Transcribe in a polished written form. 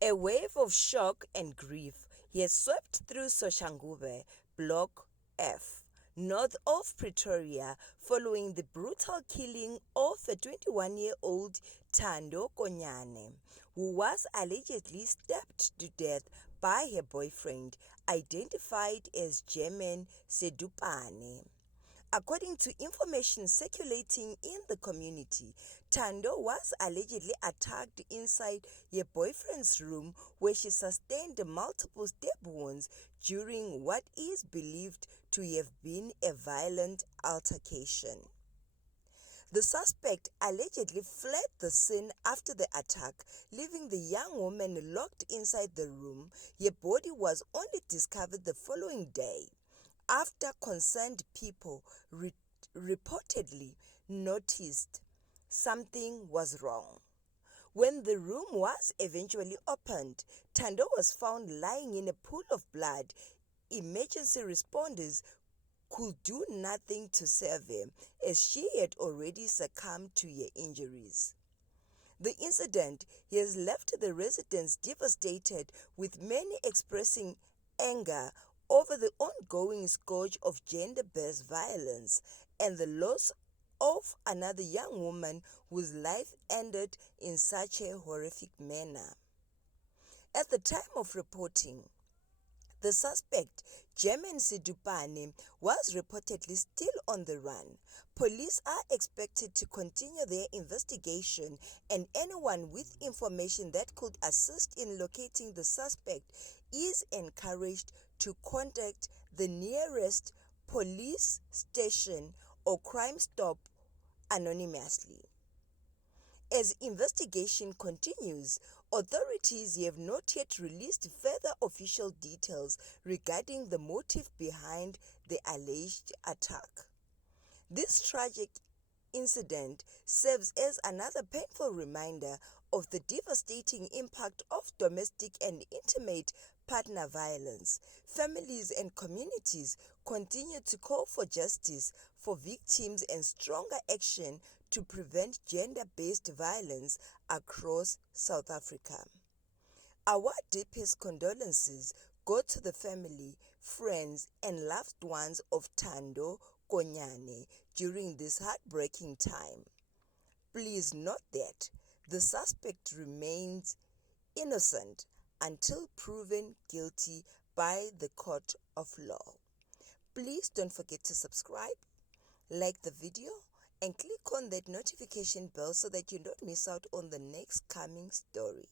A wave of shock and grief has swept through Soshanguve, Block F, north of Pretoria, following the brutal killing of a 21-year-old Thando Konyane, who was allegedly stabbed to death by her boyfriend, identified as German Sedupane. According to information circulating in the community, Thando was allegedly attacked inside her boyfriend's room where she sustained multiple stab wounds during what is believed to have been a violent altercation. The suspect allegedly fled the scene after the attack, leaving the young woman locked inside the room. Her body was only discovered the following day after concerned people reportedly noticed something was wrong. When the room was eventually opened, Thando was found lying in a pool of blood. Emergency responders could do nothing to save her as she had already succumbed to her injuries. The incident has left the residents devastated, with many expressing anger over the ongoing scourge of gender-based violence and the loss of another young woman whose life ended in such a horrific manner. At the time of reporting, the suspect, German Sedupane, was reportedly still on the run. Police are expected to continue their investigation, and anyone with information that could assist in locating the suspect is encouraged to contact the nearest police station or Crime Stop anonymously. As investigation continues, authorities have not yet released further official details regarding the motive behind the alleged attack. This tragic incident serves as another painful reminder of the devastating impact of domestic and intimate partner violence. Families and communities continue to call for justice for victims and stronger action to prevent gender-based violence across South Africa. Our deepest condolences go to the family, friends, and loved ones of Thando Konyane during this heartbreaking time. Please note that the suspect remains innocent until proven guilty by the court of law. Please don't forget to subscribe, like the video, and click on that notification bell so that you don't miss out on the next coming story.